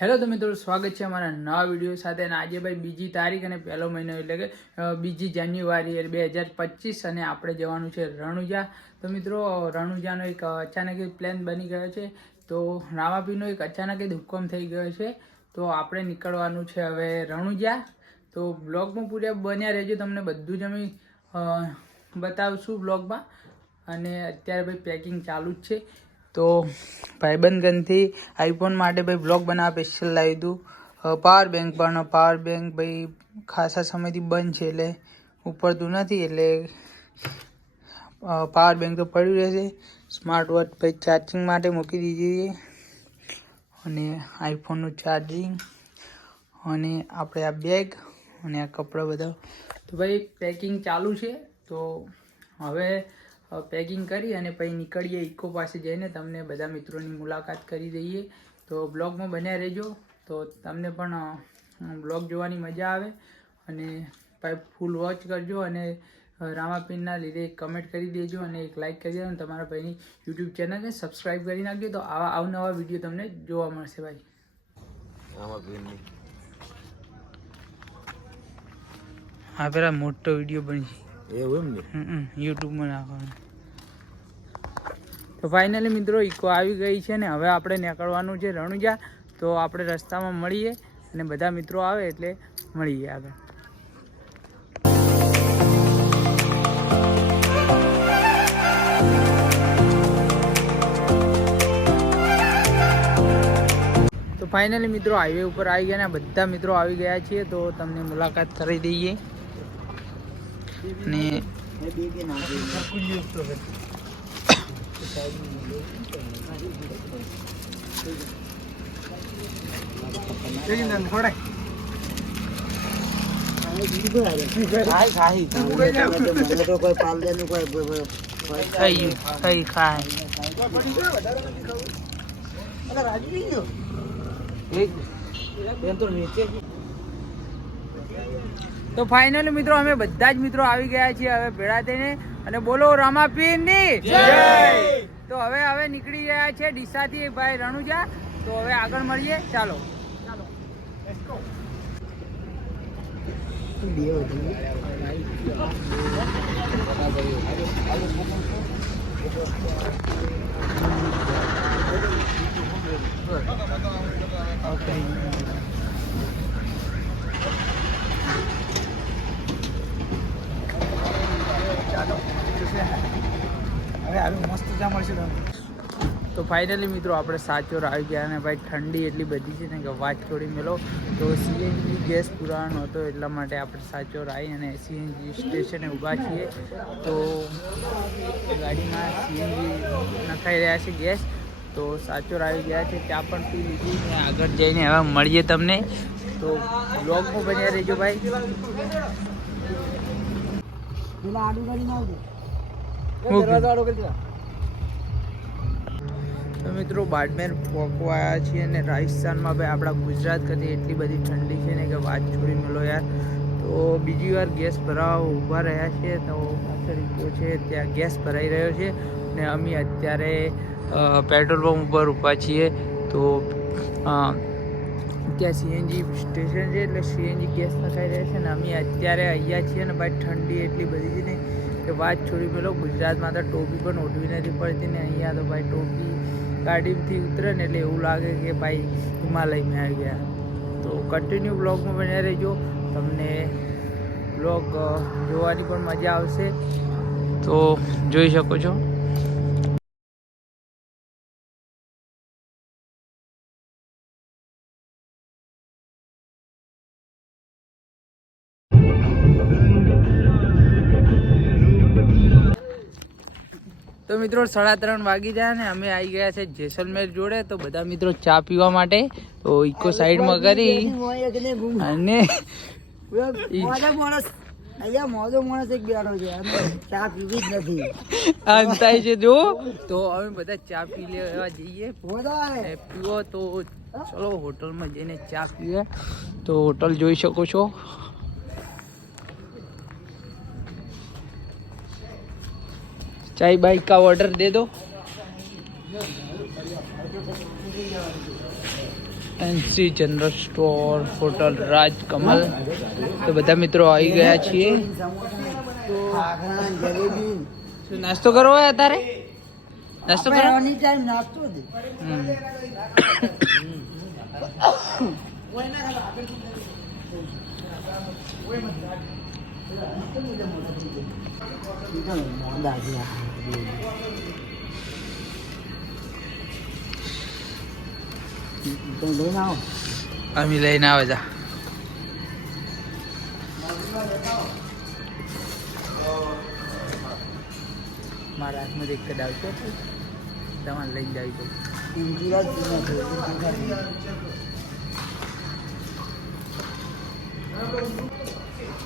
Hello તો મિત્રો, સ્વાગત છે અમારા નવા વિડીયો સાથે. અને આજે ભાઈ બીજી તારીખ અને પહેલો મહિનો એટલે કે 2 જાન્યુઆરી 2025 અને આપણે જવાનું છે રણુજા. તો મિત્રો રણુજાનો એક અચાનક પ્લાન બની ગયો છે. તો રામાપીરનો એક અચાનક જ હુકમ થઈ ગયો છે. તો આપણે નીકળવાનું છે હવે રણુજા. તો બ્લોગમાં પૂરા બન્યા રહેજો, તમને બધું જ અમે બતાવશું બ્લોગમાં. અને અત્યારે ભાઈ પેકિંગ ચાલુ જ છે. તો ભાઈબંધગણથી આઈફોન માટે ભાઈ બ્લોગ બનાવવા સ્પેશિયલ લાવી હતું. પાવર બેંક પણ પાવર બેંક ભાઈ ખાસા સમયથી બંધ છે, એટલે ઉપડતું નથી, એટલે પાવર બેંક તો પડ્યું રહેશે. સ્માર્ટ વોચ ભાઈ ચાર્જિંગ માટે મૂકી દીધી છે, અને આઈફોનનું ચાર્જિંગ, અને આપણે આ બેગ અને આ કપડાં બધા. તો ભાઈ પેકિંગ ચાલુ છે. તો હવે પેકિંગ કરી અને પછી નીકળીએ ઇકો પાસે જઈને તમને બધા મિત્રોની મુલાકાત કરી દઈએ. તો બ્લોગમાં બન્યા રહેજો, તો તમને પણ બ્લોગ જોવાની મજા આવે. અને ભાઈ ફૂલ વોચ કરજો, અને રામાપીરના લીધે કમેન્ટ કરી દેજો અને એક લાઇક કરી દેજો, અને તમારા ભાઈની યુટ્યુબ ચેનલને સબસ્ક્રાઈબ કરી નાખજો. તો આવા અવનવા વિડીયો તમને જોવા મળશે ભાઈ. રામાપીરની હા પેલા મોટો વિડીયો બનશે એવું એમ ને, યુટ્યુબમાં નાખવાનું. તો ફાઇનલી મિત્રો ઇકો આવી ગઈ છે ને હવે આપણે નીકળવાનું છે રણુજા. તો આપણે રસ્તામાં મળીએ, અને બધા મિત્રો આવે એટલે મળીએ આગળ. તો ફાઇનલી મિત્રો હાઈવે ઉપર આવી ગયા ને બધા મિત્રો આવી ગયા છીએ. તો તમને મુલાકાત કરી દઈએ. અને તો ફાઇનલી મિત્રો અમે બધા જ મિત્રો આવી ગયા છીએ હવે ભેળા થઈને. અને બોલો રામાપીરની જય. તો હવે નીકળી ગયા છે ડીસાથી ભાઈ રણુજા. તો હવે આગળ મળીએ, ચાલો. તો ફાઇનલી મિત્રો આપણે સાચોર આવી ગયા. અને ભાઈ ઠંડી એટલી બધી છે ને કે વાત છોડી મેલો. તો સીએનજી ગેસ પુરાવાનો હતો, એટલા માટે આપણે સાચોર આવી અને સીએનજી સ્ટેશને ઊભા છીએ. તો ગાડીમાં સીએનજી નખાઈ રહ્યા છે ગેસ. તો સાચોર આવી ગયા છે, ચા પણ પી લીધી ને આગળ જઈને હવે મળીએ તમને. તો બ્લોગમાં બન્યા રહેજો ભાઈ. તો મિત્રો બાડમેર પહોંચવા આવ્યા છીએ, અને રાજસ્થાનમાં ભાઈ આપણા ગુજરાત કરતી એટલી બધી ઠંડી છે ને કે વાત છોડી મેલો યાર. તો બીજી વાર ગેસ ભરાવા ઊભા રહ્યા છીએ. તો પાછળ ઇકો છે ત્યાં ગેસ ભરાઈ રહ્યો છે, ને અમે અત્યારે પેટ્રોલ પંપ ઉપર ઊભા છીએ. તો ત્યાં સીએનજી સ્ટેશન છે, એટલે સીએનજી ગેસ નખાઈ રહ્યા છે, ને અમે અત્યારે અહીંયા છીએ. ને ભાઈ ઠંડી એટલી બધી છે ને કે વાત છોડી મેલો. ગુજરાતમાં તો ટોપી પણ ઓઢવી નથી પડતી, ને અહીંયા તો ભાઈ ટોપી ગાડીથી ઉતરે ને એટલે એવું લાગે કે ભાઈ હિમાલયમાં આવી ગયા. તો કન્ટિન્યુ બ્લોગમાં બન્યા રહેજો, તમને બ્લોગ જોવાની પણ મજા આવશે. તો જોઈ શકો છો. તો મિત્રો 3:30 વાગી ગયા ને અમે આવી ગયા છે જેસલમેર જોડે. તો બધા મિત્રો ચા પીવા માટે તો ઇકો સાઈડમાં કરી અને અંતાય છે જો. તો અમે બધા ચા પી લેવા જઈએ. પીવો તો ચલો હોટલમાં જઈને ચા પીએ. તો હોટલ જોઈ શકો છો. चाय बाइक का ऑर्डर दे दो. એનસી જનરલ સ્ટોર, હોટલ રાજ કમલ. તો બધા મિત્રો આવી ગયા છીએ. શું નાસ્તો કરવો હોય અત્યારે? નાસ્તો કરો. અમે લઈને આવે જા. મારા હાથમાં એક કદ આવતો તમારે લઈને જાય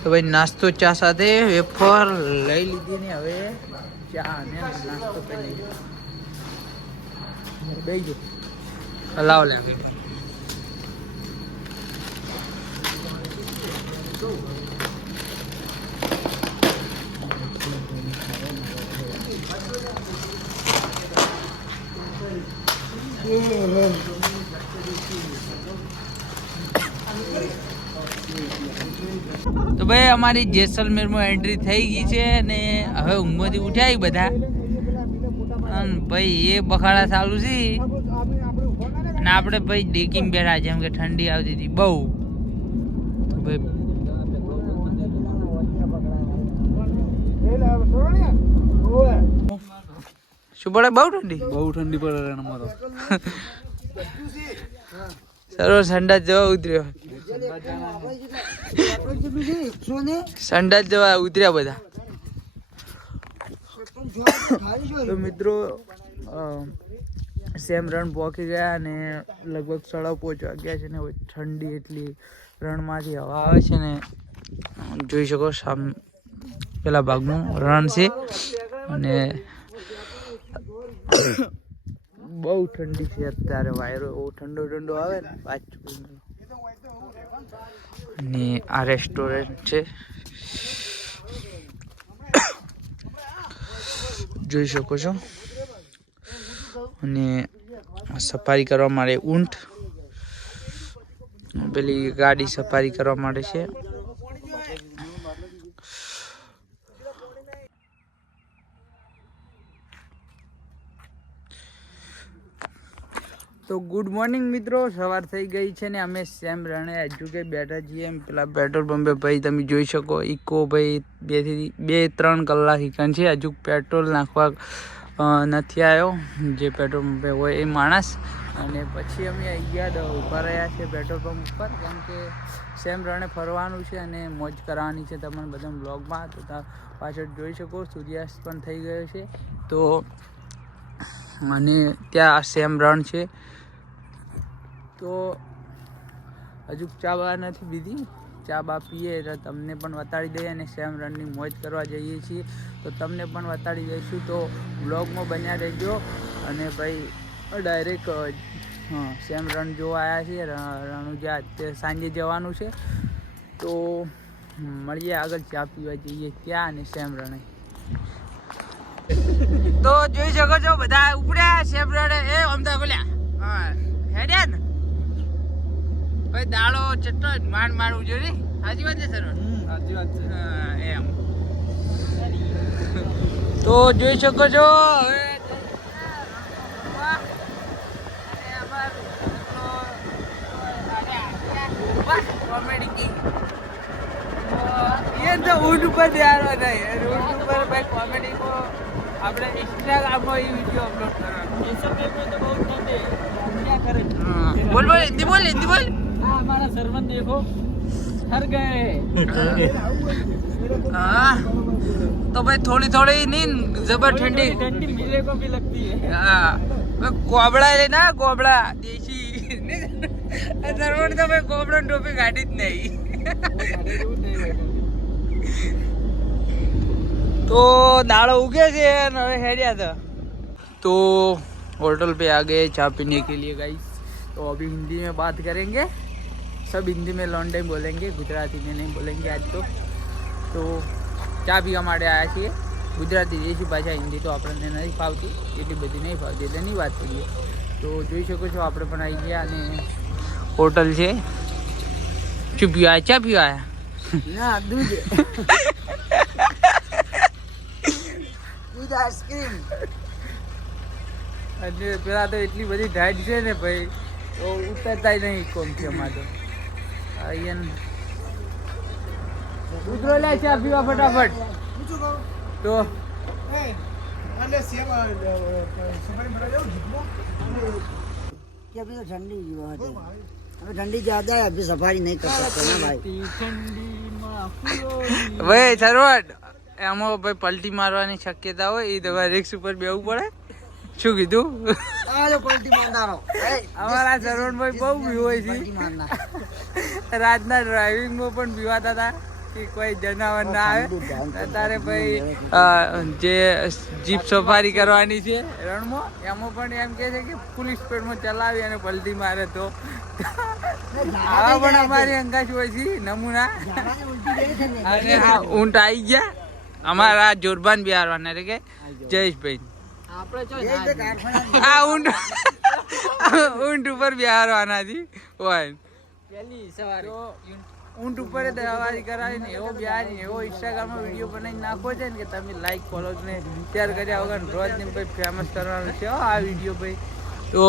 તો ભાઈ નાસ્તો ચા સાથે વેફર લઈ લીધી ને હવે ચા અને નાસ્તો કરી બેસી ગયો. લાવ લે તો ભાઈ અમારી જેસલમેરમાં એન્ટ્રી થઈ ગઈ છે ને હવે ઊંઘમાંથી ઉઠ્યા બધા અને ભાઈ એ બખાડા ચાલુ છે અને આપણે ભાઈ ડેકીમ બેઠા જેમ કે ઠંડી આવતી હતી બહુ. તો ભાઈ શું પડે? બહુ ઠંડી પડે. સરો સંડાસ જવા ઉતર્યો. સંડાસ જવા ઉતર્યા બધા. તો મિત્રો સેમ રણ પહોંચી ગયા અને લગભગ 5:30 વાગ્યા છે ને ઠંડી એટલી રણમાંથી હવા આવે છે ને જોઈ શકો સામે પેલા ભાગનું રણ છે અને બહુ ઠંડી છે અત્યારે. વાયરો બહુ ઠંડો આવે ને પાછું. અને આ રેસ્ટોરન્ટ છે જોઈ શકો છો. અને સફારી કરવા માટે ઊંટ, પેલી ગાડી સફારી કરવા માટે છે. તો ગુડ મોર્નિંગ મિત્રો, સવાર થઈ ગઈ છે ને અમે સેમ રણે હજુ કે બેઠા છીએ. પેલા પેટ્રોલ પંપે ભાઈ તમે જોઈ શકો ઇકો ભાઈ 2-3 કલાક ઈકન છે. હજુ પેટ્રોલ નાખવા નથી આવ્યો જે પેટ્રોલ પંપે હોય એ માણસ. અને પછી અમે અહીંયા ઊભા રહ્યા છે પેટ્રોલ પંપ ઉપર કેમ કે સેમ રણે ફરવાનું છે અને મોજ કરવાની છે તમને બધા બ્લોગમાં. તો પાછળ જોઈ શકો સૂર્યાસ્ત પણ થઈ ગયો છે. તો અને ત્યાં સેમ રણ છે. તો હજુ ચા બા નથી પીધી, ચા બા પીએ એટલે તમને પણ બતાડી દઈએ અને સેમ રનની મોજ કરવા જઈએ છીએ તો તમને પણ બતાડી દઈશું. તો બ્લોગમાં બન્યા રહેજો. અને ભાઈ ડાયરેક્ટ સેમ રન જોવા આવ્યા છીએ. રણુજા સાંજે જવાનું છે તો મળીએ આગળ ચા પીવા જઈએ ત્યાં અને સેમ રણે. તો જોઈ શકો છો બધા ઉપડ્યા સેમ રણે. એ અમદાવાદ બોલ્યા હા હેડ્યા ને ભાઈ દાડો ચટ્ટો મારવું જોઈએ. સાચી વાત છે સર? સાચી વાત છે. એમ તો જોઈ શકો છો હવે કોમેડી તો ઊંટ ઉપર તૈયાર થાય. ઊંટ ઉપર ભાઈ કોમેડી કો આપણે ઇન્સ્ટાગ્રામમાં એ વિડીયો અપલોડ કરવાનો. બોલ હિન્દી બોલ. हाँ हमारा सरवन देखो हर गए. हाँ तो भाई थोड़ी नींद जबर ठंडी मेरे को भी लगती है. हाँ कोबड़ा लेना कोबड़ा देसी सरवन तो भाई कोबड़ा टोपी काटी જ નહીં. तो दाड़ो उगे से હવે હેડ્યા था तो होटल पे आ गए चाय पीने के लिए गाइस. तो अभी हिंदी में बात करेंगे, सब हिंदी में लौंडे बोलेंगे, गुजराती में नहीं बोलेंगे आज तो ચા પીવા માટે આવ્યા છીએ. ગુજરાતી દેશી ભાષા હિન્દી તો આપણને નથી ફાવતી, એટલી બધી નહીં ફાવતી એટલે નહીં વાત કરીએ. તો જોઈ શકો છો આપણે પણ આવી ગયા અને હોટલ છે. શું પીવા ચા પીવા ના દૂધ દૂધ આઈસ્ક્રીમ. અને પેલા તો એટલી બધી ઢાઢ છે ને ભાઈ, તો ઉતરતા નહીં કોમ છે અમારે તો. અહીંયા ઉતરો લે ચા પીવા ફટાફટ. તો अभी तो ठंडी हुआ है, अभी ठंडी ज्यादा है, अभी सफारी नहीं कर सकते ना भाई. ભાઈ સરવટ એમાં ભાઈ પલટી મારવાની શક્યતા હોય, એ તમારે રિક્સ ઉપર બેવું પડે. શું કીધું? અમારા સરવણભાઈ બહુ પીવાય છે. રાતના ડ્રાઇવિંગમાં પણ પીવાતા હતા કે કોઈ જનાવર ના આવે. અત્યારે ભાઈ જે જીપ સફારી કરવાની છે રણમાં, એમાં પણ એમ કે છે કે ફૂલ સ્પીડમાં ચલાવી અને પલટી મારે તો આવા પણ અમારી અંગાજ હોય છે નમૂના. અને આ ઊંટ આવી ગયા અમારા જોરબાન બિહારવાના એટલે કે જયેશભાઈ. આ ઊંટ ઉપર બિહારવાના છે હોય. ઊંટ ઉપર દવારી કરાવીને એવો બિહારી એવો ઇન્સ્ટાગ્રામમાં વિડીયો બનાવીને નાખો છે ને કે તમે લાઈક ફોલો ને શેર કર્યા વગર રોજ ને ભાઈ ફેમસ કરવાનું છે આ વિડીયો ભાઈ. તો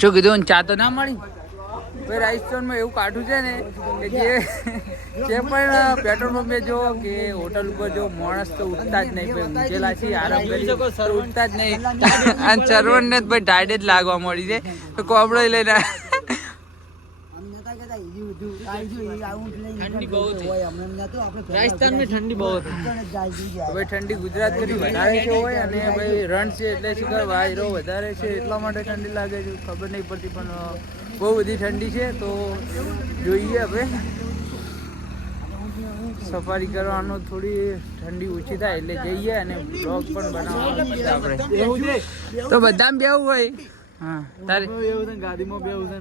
શું કીધું, ચા તો ના મળી ભાઈ. રાજસ્થાનમાં એવું કાઠું છે ને કે જે પણ પેટ્રોલ પંપે જો કે હોટલ ઉપર જો માણસ તો ઉઠતા જ નહીં ભાઈ. ઊંચેલા છીએ આરામ કરી શકો સર, ઉઠતા જ નહીં. અને સર્વરને જ ભાઈ ટાઈડ જ લાગવા મળી છે તો કોબડો લઈને રાજસ્થાન में ठंडी बहुत भाई. ઠંડી ગુજરાત કરતી વધારે છે હોય અને ભાઈ રણ છે એટલે શિખર વાયરો વધારે છે એટલા માટે ઠંડી લાગે છે. ખબર નહીં પડતી પણ બહુ બધી ઠંડી છે. તો જોઈએ હવે સફારી કરવાનો, થોડી ઠંડી ઓછી થાય એટલે જઈએ અને બ્લોગ પણ બનાવવાનો છે આપણે. તો બધામાં બેવું હોય. હા તારે ગાડીમાં બેવું છે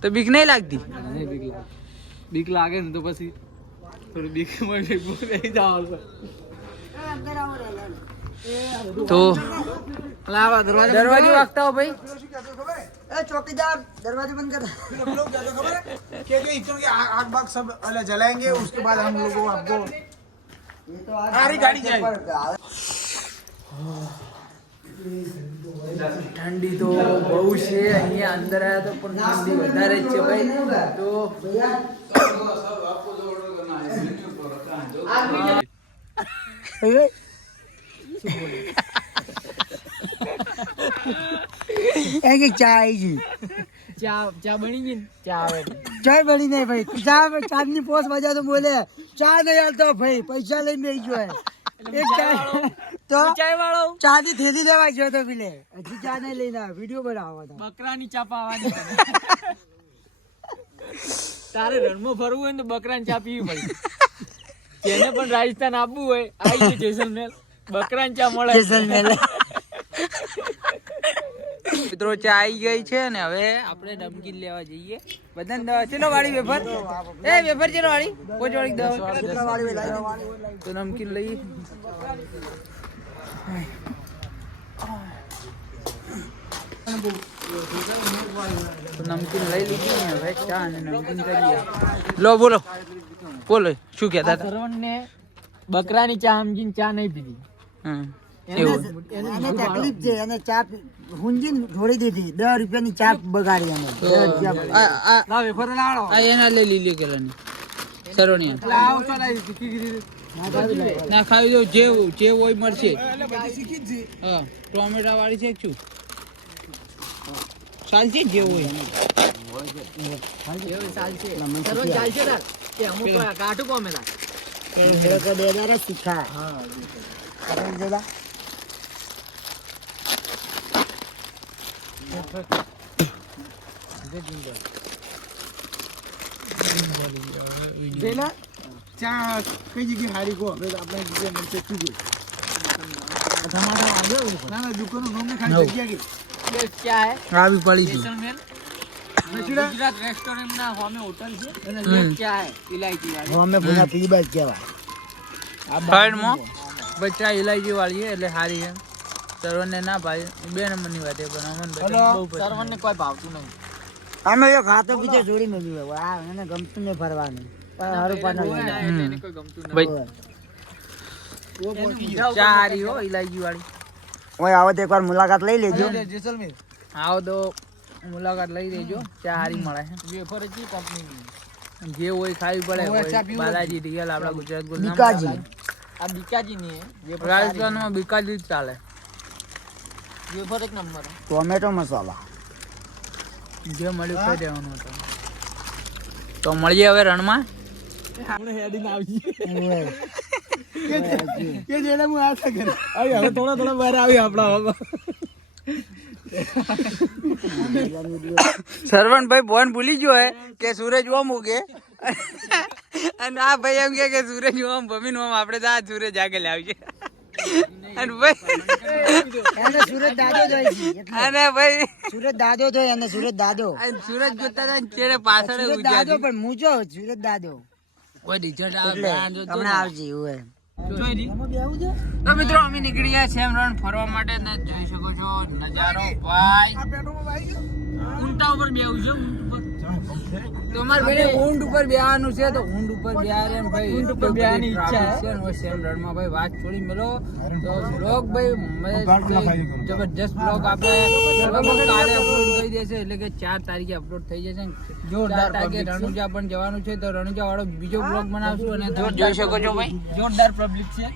તો બીક નહીં લાગતી? બીક લાગે ને તો પછી થોડું બીક તો દરવાજો વાગતા હો ભાઈ. चौकीदार दरवाजे बंद कर. आग बाग सब जलाएंगे, उसके बाद हम लोगों को आपको सारी गाड़ी जाएगी. ઠંડી તો બહુ છે અહીંયા. અંદર આવ્યા તો પણ ઠંડી વધારે જ છે ભાઈ. તો ચા આવી ચા બની ગઈ ને? ચા બની નહીં ભાઈ. ચા ની પોસ બજા તો બોલે ચા નહીં હાલતો ભાઈ, પૈસા લઈને બેસી ગયો. એક તો ચા ની થેલી લેવા ગયો તો પેલે, હજી ચા નહીં લઈને વિડીયો બનાવવા બકરાની ચા પાવાની. તારે રણમાં ફરવું હોય ને તો બકરાની ચા પીવી પડે. જેને પણ રાજસ્થાન આપવું હોય આવી છે જેસલમેર, બકરાની ચા મળે જેસલમેર. મિત્રો ચા આવી ગઈ છે ને હવે આપણે નમકીન લેવા જઈએ. બધાને દવા ચલો વાળી વેફર, એ વેફર ચલો વાળી પોચ વાળી દવા તો નમકીન લઈ. નમકીન લઈ લીધી ને હવે ચા અને નમકીન કરીએ. લો બોલો બોલો શું કહેતા હતા? સરવણને બકરાની ચા સમજીને ચા નહીં પીધી. એને તકલીફ છે, એને ચા હુંજીને ઢોળી દીધી. 10 રૂપિયાની ચા બગાડી એને. એના લઈ લીલી કેલાની સરવણી ના ખાવી દો. જે હોય મળશે. હા ટોમેટા વાળી છે શું ચાલશે? જે હોય શીખા. ચા કઈ જગ્યાએ હારી કહો, આપણે જગ્યાએ મળશે કીધું. ના ના દુકાનનું નામ ને ખાલી જગ્યા કે આવી પડી છે. ગુજરાત રેસ્ટોરન્ટ ના હોમે હોટલ છે અને ચા હે ઇલાયચી વાળી. હોમે પુના પીબાજ કેવા આ ફાઈડમાં બચ્ચા ઇલાયચી વાળી છે એટલે સારી છે. સર્વને ના ભાઈ 2 નંબરની વાત છે પણ અમન બહુ સર્વને કોઈ ભાવતું નહીં. અમે એક હાથો બીજો જોડી મેળવ્યું હોય આ એને ગમતું નહીં ફરવાનું પણ હારું પણ ભાઈ ચારી હો ઇલાયચી વાળી ઓય આવો તો એકવાર મુલાકાત લઈ લેજો આવો તો મુલાકાત લઈ લેજો ચા હારી મળે વેફર કંપની જે હોય ખાવી પડે બાલાજી રિયલ આપણા ગુજરાત ગોળ બીકાજી આ બીકાજી ની રાજસ્થાનમાં બીકાજી જ ચાલે વેફર એક નંબર ટોમેટો મસાલા જે મળ્યું ખાઈ દેવાનું હતું તો મળીએ હવે રણમાં સરવણભાઈ ફોન ભૂલી ગયો હે કે સૂરજ ઓમ ઉગે અને આ ભાઈ એમ કે સૂરજ ઓમ ભમીન ઓમ આપણે તો આ સૂરજ આગળ આવશે અને ભાઈ એને સુરત દાદો જોઈ છે અને ભાઈ સુરત દાદો જોઈ અને સુરત દાદો સૂરજ જોતા હતા ને ચેડે પાછળ સુરત દાદો પણ મૂજો સુરત દાદો કોઈ રિઝલ્ટ આવે હમણાં આવજે એવું તો મિત્રો અમે નીકળી ગયા છે રણ ફરવા માટે ને જોઈ શકો છો નજારો ભાઈ ઊંટા ઉપર બેવું છે તો અમાર ભાઈ ઊંટ ઉપર બેવાનું છે તો ઊંટ ઉપર બેહારે ને ભાઈ ઊંટ ઉપર બેવાની ઈચ્છા છે ને સેમ રણમાં ભાઈ વાત છોડી મેલો તો બ્લોગ ભાઈ જબરજસ્ત બ્લોગ આપણે કાલે અપલોડ કરી દેશે એટલે કે 4 તારીખે અપલોડ થઈ જશે જોરદાર તારીખે રણુજા પણ જવાનું છે તો રણુજા વાળો બીજો બ્લોગ બનાવશું અને જોઈ શકો છો ભાઈ જોરદાર પબ્લિક છે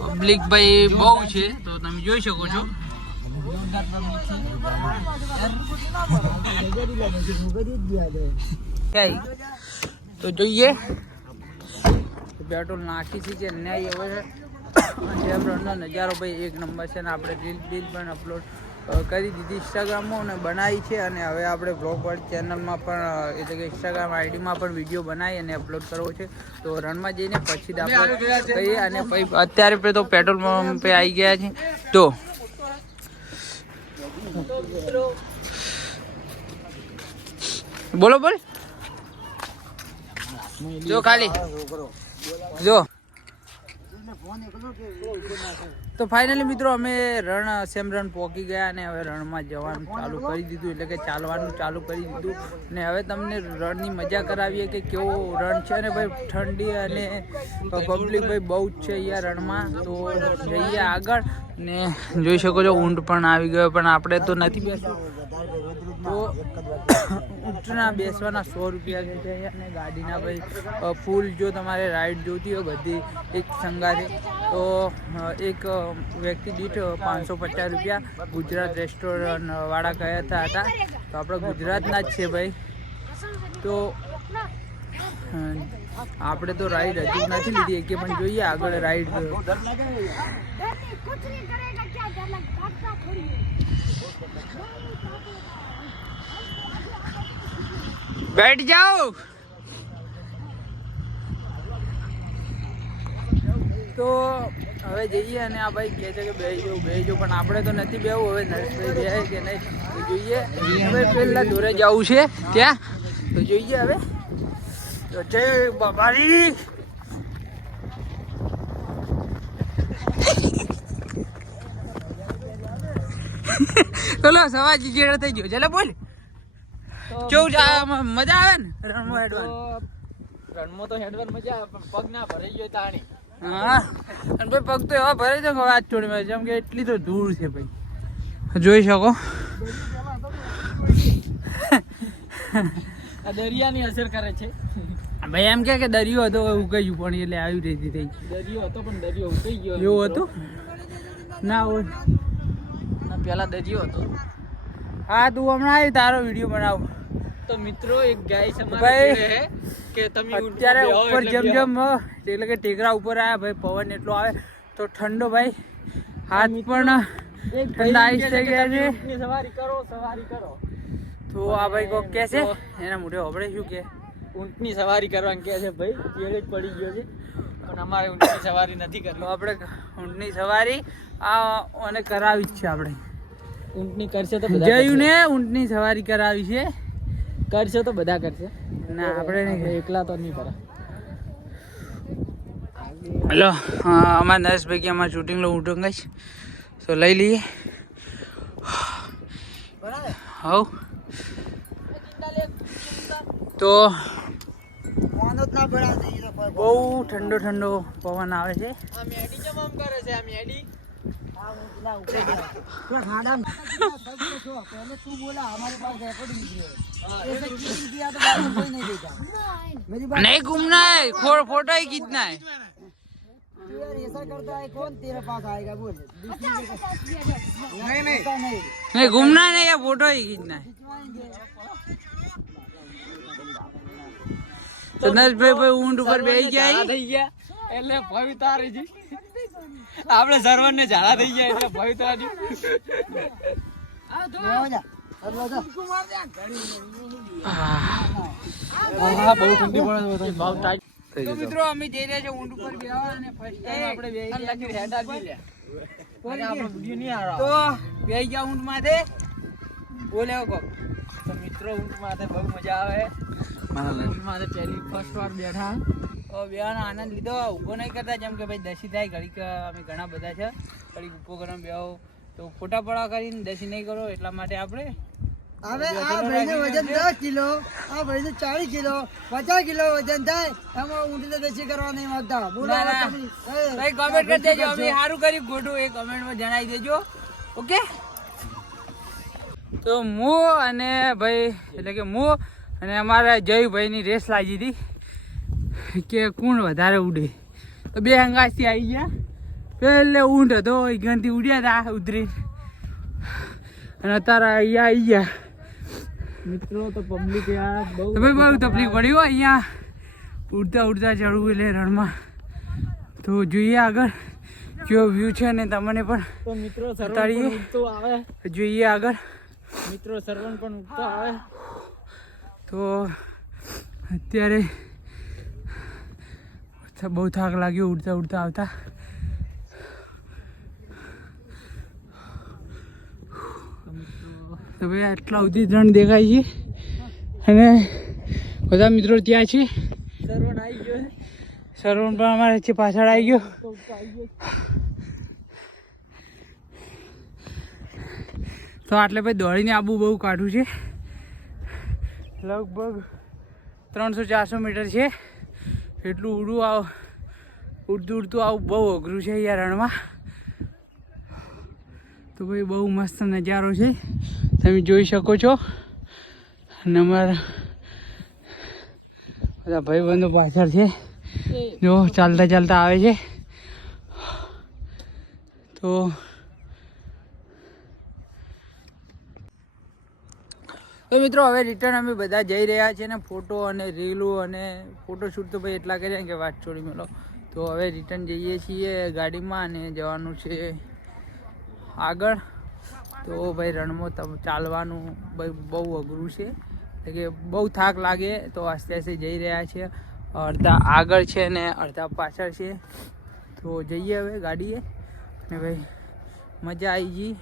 પબ્લિક ભાઈ બહુ છે તો તમે જોઈ શકો છો તો જોઈએ પેટ્રોલ નાખી છે ન્યાય હવે રણનો નજારો ભાઈ એક નંબર છે ને આપણે રીલ પણ અપલોડ કરી દીધી ઇન્સ્ટાગ્રામમાં અને બનાવી છે અને હવે આપણે બ્લોગ વાળી ચેનલમાં પણ એટલે કે ઇન્સ્ટાગ્રામ આઈડીમાં પણ વિડીયો બનાવી અને અપલોડ કરવો છે તો રણમાં જઈને પછી જ આપણે કહીએ અને પછી અત્યારે તો પેટ્રોલ પંપે આવી ગયા છે તો બોલો બોલ જો ખાલી જો તો ફાઇનલી મિત્રો અમે સેમ રણ પહોંચી ગયા અને હવે રણમાં જવાનું ચાલુ કરી દીધું એટલે કે ચાલવાનું ચાલુ કરી દીધું ને હવે તમને રણની મજા કરાવીએ કે કેવો રણ છે અને ભાઈ ઠંડી અને પબ્લિક ભાઈ બહુ જ છે અહીંયા રણમાં તો જઈએ આગળ ને જોઈ શકો છો ઊંટ પણ આવી ગયો પણ આપણે તો નથી બેસવું તો ઊંટના બેસવાના 100 રૂપિયા છે અને ગાડીના ભાઈ ફૂલ જો તમારે રાઈડ જોતી હોય બધી એક સંગાથે તો એક વ્યક્તિ દીઠ 550 રૂપિયા ગુજરાત રેસ્ટોરન્ટ વાળા કહેતા હતા તો આપણે ગુજરાતના જ છે ભાઈ તો આપણે તો રાઈડ હજુ નથી લીધી કે પણ જોઈએ આગળ રાઈડ बैठ जाओ તો હવે જઈએ અને આ ભાઈ કહે છે કે બેસજો પણ આપણે તો નથી બેવું હવે નરેશભાઈ બેસે કે નહીં તો જોઈએ હવે પહેલા દોરે જવું છે ત્યાં તો જોઈએ હવે તો જય બાબારી ચલો સવાજી જેડા થઈ ગયો ચાલે બોલ મજા આવે ને રણમાં રણમાં તો હેડવાની મજા આવે પણ પગ ના ભરાઈ ગયો તાણી હા અને ભાઈ પગ તો એવા ભરે છે વાત છોડી જેમ કે એટલી તો ધૂળ છે ભાઈ જોઈ શકો આ દરિયાની અસર કરે છે ભાઈ એમ કે દરિયો હતો ઉકાઈ પણ એટલે આવી રહી થઈ દરિયો હતો પણ દરિયો ઉકાઈ ગયો એવું હતું ના હોય ના પેલા દરિયો હતો હા તું હમણાં આવી તારો વિડીયો બનાવ તો મિત્રો એક ગાય સમાન ભાઈ કે તમે અત્યારે ઉપર જેમ એટલે કે ટેકરા ઉપર આવ્યા ભાઈ પવન એટલો આવે તો ઠંડો ભાઈ હાથ પણ ઠંડા આઈસ થઈ ગયા છે સવારી કરો તો આ ભાઈ કોક કે છે એના મોઢે આપણે શું કે ઊંટની સવારી કરવાનું કે છે ભાઈ પેલે જ પડી ગયો છે પણ અમારે ઊંટની સવારી નથી તો કરવી આપણે ઊંટની સવારી આ અને કરાવી જ છે આપણે ઊંટની કરશે તો બધા જયું ને ઊંટની સવારી કરાવી છે કરશે તો બધા કરશે ના આપણે નહીં એકલા તો નહીં કરે હેલો અમારા નરેશભાઈ કે અમારે શૂટિંગનો ઊંટો ગઈ તો લઈ લઈએ હવ તો મોનો જ ના ભરા દે તો કોઈ બહુ ઠંડો ઠંડો પવન આવે છે. આ મેડી કેમ આમ કરે છે? આ મેડી આ ના ઉપર તો ખાડા છો पहले तू बोला हमारे पास रिकॉर्डिंग की है ऐसे चीटिंग किया तो बाद में कोई नहीं देगा मेरी बात नहीं घूमना है, फोटो ही खींचना है. तू यार ऐसा करता है कौन तेरे पास आएगा बोल नहीं नहीं नहीं नहीं घूमना नहीं है, फोटो ही खींचना है. સનસભાઈ ઊંટ ઉપર બેસી જાય. થઈ ગયા એટલે ભવિતારીજી આપણે સર્વરને ઝાડા થઈ ગયા એટલે ભવિતારી બહુ ઠંડી પડે ભાવ તાજ. તો મિત્રો અમે જઈ રહ્યા છે ઊંટ ઉપર બેસવા અને ફર્સ્ટ ટાઈમ આપણે બેસી ગયા. લગી હેડા જી લે આપણો વિડિયો નહીં આ તો બેસી ગયા ઊંટ માથે. બોલે કો તો મિત્રો ઊંટ માથે બહુ મજા આવે. ઊંટ માથે પહેલી ફર્સ્ટ વાર બેઠા. બેવાનો આનંદ લીધો. ઊભો નહીં કરતા જેમ કે ભાઈ દસી થાય ઘડીક અમે ઘણા બધા છે ઘડીક ઊભો કરો બેહો તો ફોટા પડા કરીને દસી નહીં કરો એટલા માટે આપણે હવે આ ભાઈનું વજન 10 કિલો આ ભાઈનું 40 કિલો 50 કિલો વજન થાય એમાં ઊંટને દેશી કરવા નહીં માંગતા બોલો ના, ના. તમે ભાઈ કમેન્ટ કરી દેજો અમે સારું કર્યું ખોટું એ કમેન્ટમાં જણાવી દેજો. ઓકે તો હું અને ભાઈ એટલે કે હું અને અમારા જયભાઈની રેસ લાગી હતી કે કોણ વધારે ઉડે. તો બે હંગાસથી આવી ગયા. પહેલે ઊંટ હતો એ ગંથી ઉડ્યા હતા ઉતરી અને અત્યારે અહીંયા આવી ગયા. મિત્રો તો પબ્લિક યાર બહુ તો ભાઈ બહુ તકલીફ પડી હોય અહીંયા ઉડતા ઉડતા ચડવું એટલે રણમાં. તો જોઈએ આગળ કેવો વ્યૂ છે ને તમને પણ તો મિત્રો સર્વન બતાડીએ. પણ ઉડતો આવે. જોઈએ આગળ. મિત્રો સર્વન પણ ઉડતો આવે. તો અત્યારે બહુ થાક લાગ્યો ઉડતા ઉડતા આવતા. તો ભાઈ આટલા સુધી ત્રણ દેખાય છે અને બધા મિત્રો ત્યાં છે. સર્વન આવી ગયો છે. સર્વન પણ અમારે છે પાછળ આવી ગયો. તો ઉડતો આવી ગયો. તો આટલે ભાઈ દોડીને આવવું બહુ કાઢું છે. લગભગ 300-400 મીટર છે. એટલું ઉડતું ઉડતું આવું બહુ અઘરું છે અહીંયા રણમાં. તો ભાઈ બહુ મસ્ત નજારો છે તમે જોઈ શકો છો. અને અમારા બધા ભાઈબંધો પાછળ છે જો ચાલતા ચાલતા આવે છે. તો મિત્રો હવે રિટર્ન અમે બધા જઈ રહ્યા છીએ ને ફોટો અને રીલું અને ફોટોશૂટ તો ભાઈ એટલા કર્યા કે વાત છોડી મેલો. તો હવે રિટર્ન જઈએ છીએ ગાડીમાં અને જવાનું છે આગળ. તો ભાઈ રણમાં ચાલવાનું બહુ અઘરું છે એટલે કે બહુ થાક લાગે તો આસ્તે આસ્તે જઈ રહ્યા છીએ. અડધા આગળ છે ને અડધા પાછળ છે. તો જઈએ હવે ગાડીએ અને ભાઈ મજા આવી ગઈ.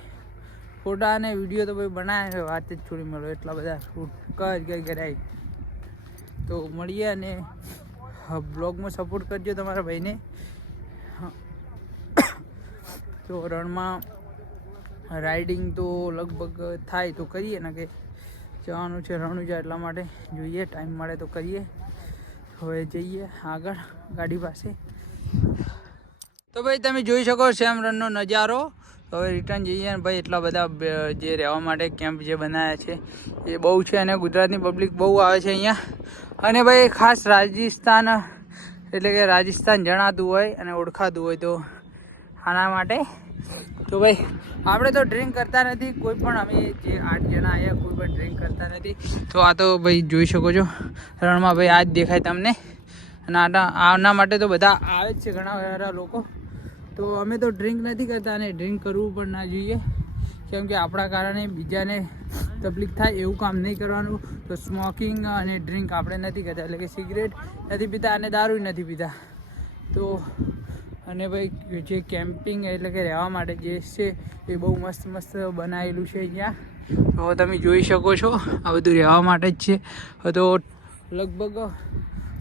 ફોટા અને વિડીયો તો ભાઈ બનાવ્યા વાત જ છોડી મળો એટલા બધા શૂટ કર કરાય. તો મળીએ અને બ્લોગમાં સપોર્ટ કરજો તમારા ભાઈને. તો રણમાં રાઇડિંગ તો લગભગ થાય તો કરીએ ને કે જવાનું છે રણુજા એટલા માટે જોઈએ ટાઈમ મળે તો કરીએ. હવે જઈએ આગળ ગાડી પાસે. તો ભાઈ તમે જોઈ શકો સેમ રનનો નજારો. હવે રિટર્ન જઈએ ને ભાઈ એટલા બધા જે રહેવા માટે કેમ્પ જે બનાવ્યા છે એ બહુ છે અને ગુજરાતની પબ્લિક બહુ આવે છે અહીંયા. અને ભાઈ ખાસ રાજસ્થાન એટલે કે રાજસ્થાન જણાતું હોય અને ઓળખાતું હોય તો આના માટે. તો ભાઈ આપણે તો ડ્રિંક કરતા નથી કોઈ પણ. અમે જે 8 જણા આવ્યા કોઈ પણ ડ્રિંક કરતા નથી. તો આ તો ભાઈ જોઈ શકો છો રણમાં ભાઈ આ જ દેખાય તમને. અને આના માટે તો બધા આવે જ છે ઘણા બધા લોકો. તો અમે તો ડ્રિંક નથી કરતા અને ડ્રિંક કરવું પણ ના જોઈએ કેમ કે આપણા કારણે બીજાને તકલીફ થાય એવું કામ નહીં કરવાનું. તો સ્મોકિંગ અને ડ્રિંક આપણે નથી કરતા એટલે કે સિગરેટ નથી પીતા અને દારૂ નથી પીતા. તો અને ભાઈ જે કેમ્પિંગ એટલે કે રહેવા માટે જે છે એ બહુ મસ્ત મસ્ત બનાવેલું છે અહીંયા. તો તમે જોઈ શકો છો આ બધું રહેવા માટે જ છે. તો લગભગ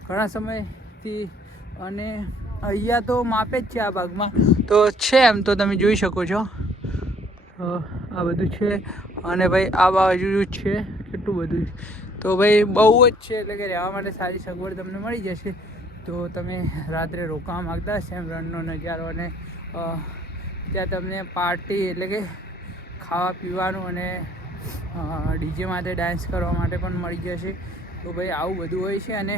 ઘણા સમયથી અને અહીંયા તો માપે જ છે આ ભાગમાં તો છે એમ તો તમે જોઈ શકો છો. આ બધું છે અને ભાઈ આ બાજુ છે કેટલું બધું. તો ભાઈ બહુ જ છે, એટલે કે રહેવા માટે સારી સગવડ તમને મળી જશે. તો તમે રાત્રે રોકાવા માગતા સેમ રનનો નજારો અને ત્યાં તમને પાર્ટી એટલે કે ખાવા પીવાનું અને ડીજે માટે ડાન્સ કરવા માટે પણ મળી જશે. તો ભાઈ આવું બધું હોય છે અને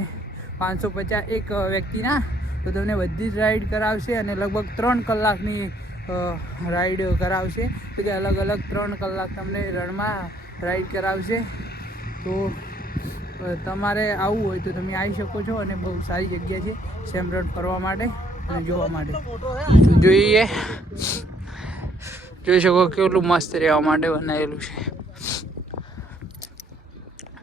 550 એક વ્યક્તિના, તો તમને બધી જ રાઈડ કરાવશે અને લગભગ 3 કલાકની રાઈડ કરાવશે. તો કે અલગ અલગ 3 કલાક તમને રણમાં રાઈડ કરાવશે. તો તમારે આવવું હોય તો તમે આવી શકો છો અને બહુ સારી જગ્યા છે સેમ રણ ફરવા માટે અને જોવા માટે. જોઈએ જોઈ શકો કેટલું મસ્ત રહેવા માટે બનાવેલું છે.